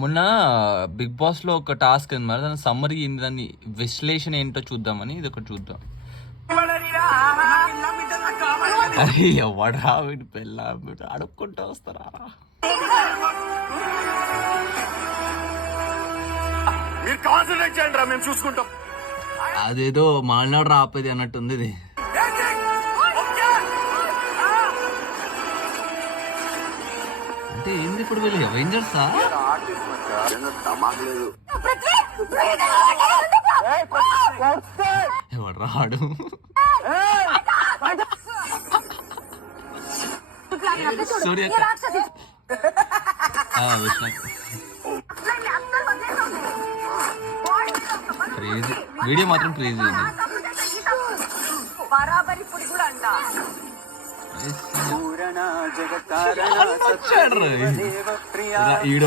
మొన్న big boss లో ఒక టాస్క్ ఉంది మరి, దాని సమ్మరీ ఏంటి, దాన్ని విశ్లేషణ ఏంటో చూద్దామని ఇది ఒకటి చూద్దాం. అరే ఎవడా వీడి పిల్ల అడుక్కుంటూ వస్తారా? మీరు కాన్సన్ట్రేట్ చేయండి రా, మేము చూసుకుంటాం. అదేదో మాలినాడు రాపేది అన్నట్టుంది ఇది. అంటే ఏంది ఇప్పుడు వీళ్ళు అవెంజర్సా? ఎవడు రాడు? సూర్య క్రేజీ వీడియో మాత్రం క్రేజీ ఉంది. ఈడు